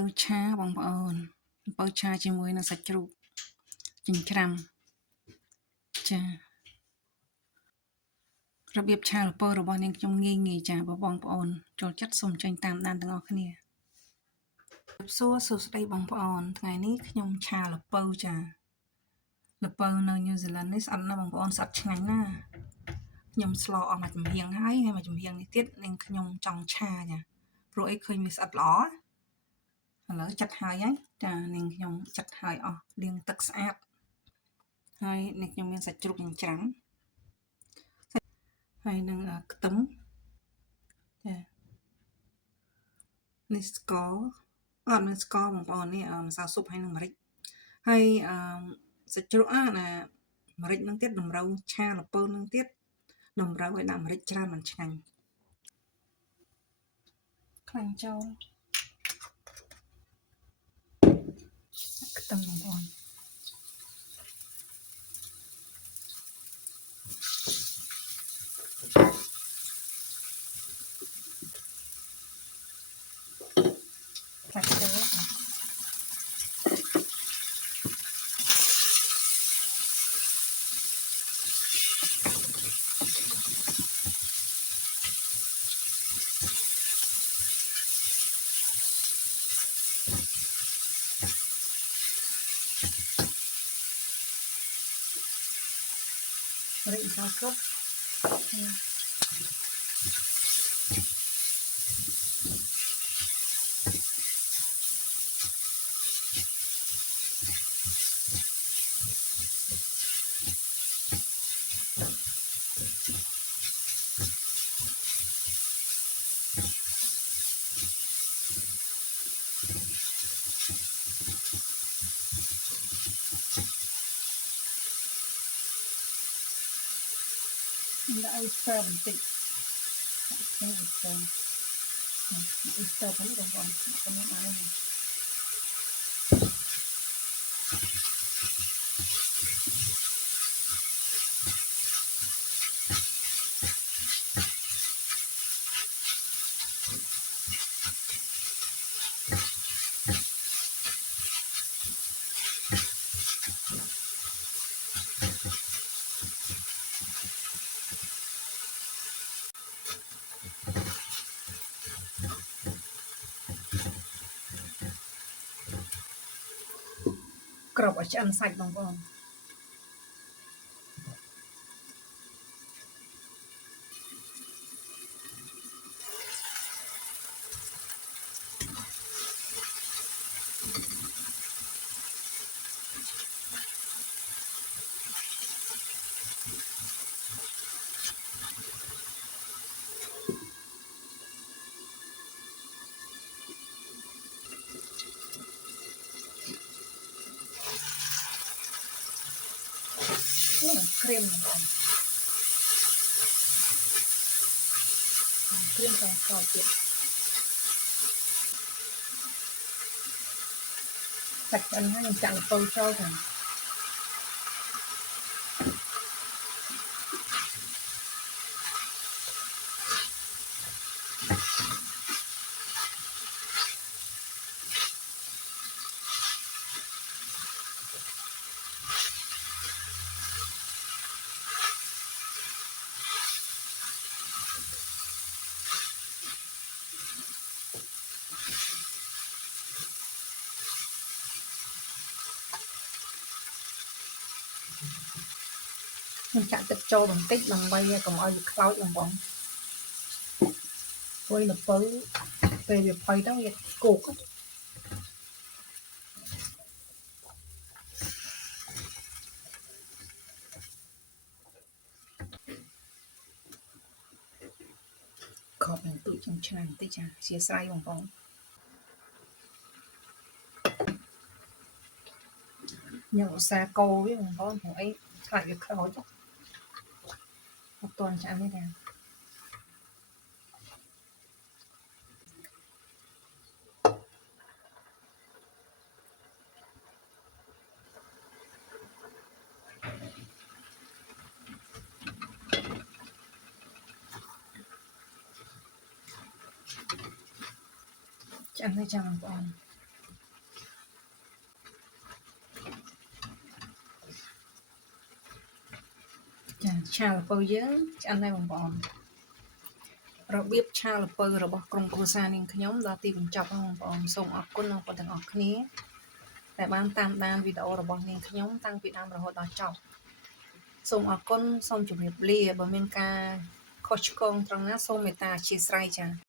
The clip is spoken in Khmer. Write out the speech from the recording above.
ពៅឆាបងប្អូនល្ពៅឆាជាមួយនឹងសាច់ជ្រូកចិញ្ច្រាំចារបៀបឆាល្ពៅរបស់នាងខ្ញុំងាយចាបងប្អូនចូលចិត្តសូមចេញតាមដានទាំងអស់គ្នាសួស្តីបងប្អូនថ្ងៃនេះខ្ញុំឆាល្ពៅចាល្ពៅនៅញូហ្សេឡង់នេះស្អិតណាស់បងប្អូនស្អិតឆ្ងាញ់ណាស់ខ្ញុំស្លអស់មួយចំហៀងហើយមួយចំហៀងនេះទៀតនាងខ្ញុំចង់ឆាចាព្រោះអីឃើញវាស្អិតល្អឥឡូវចាត់ហើយចានាងខ្ញុំចាត់ហើយអស់លាងទឹកស្អាតហើយនាងខ្ញុំមានសាច់ជ្រូកចិញ្ច្រាំហើយនឹងខ្ទឹមចានេះស្ករអត់មានស្ករបងប្អូននេះម្សៅស៊ុបហើយនឹងម្រេចហើយសាច់ជ្រូកណាម្រេចនឹងទៀតតម្រូវឆាល្ពៅនឹងទៀតតម្រូវឲ្យដាក់ម្រេចច្រើនមិនឆ្ងាញ់ខ្លាញ់ចូលខ្ទឹមបងប្អូនផ្លាច់ចូលម្រេចម្សៅស៊ុបដាក់អ៊ីស្ទ័របន្តិចអ៊ីស្ទ័រផងបងប្អូនខ្ញុំបានហើយក្របឲ្យឆ្អិនសាច់បងប្អូនក្រៀមបងប្អូនគ្រឿងកោសទៀតសាច់ឆ្អិនហើយនឹងចាក់ល្ពៅចូលទៅខ្ញុំចាក់ទឹកចូលបន្តិចដើម្បីកុំឲ្យវាខ្លោចបងប្អូនព្រោះល្ពៅពេលវាផុយទៅវាគោកខប់នឹងទូចចំឆ្នាំបន្តិចចាអធិស្ឋានបងប្អូនខ្ញុំឧស្សាហ៍កូរវាបងប្អូនព្រោះអីខ្លាចវាខ្លោចអត់ទាន់ឆ្អិនទេចាឆ្អិនហើយចាបងប្អូន ចាឆាល្ពៅយើងឆ្អិនហើយបងប្អូនរបៀបឆាល្ពៅរបស់ក្រុមគ្រួសារនាងខ្ញុំដល់ទីបញ្ចប់ហើយបងប្អូនសូមអរគុណបងប្អូនទាំងអស់គ្នាដែលបានតាមដានវីដេអូរបស់នាងខ្ញុំតាំងពីដើមរហូតដល់ចប់សូមអរគុណសូមជម្រាបលាបើមានការខុសឆ្គងត្រង់ណាសូមមេត្តាអធ្យាស្រ័យចា៎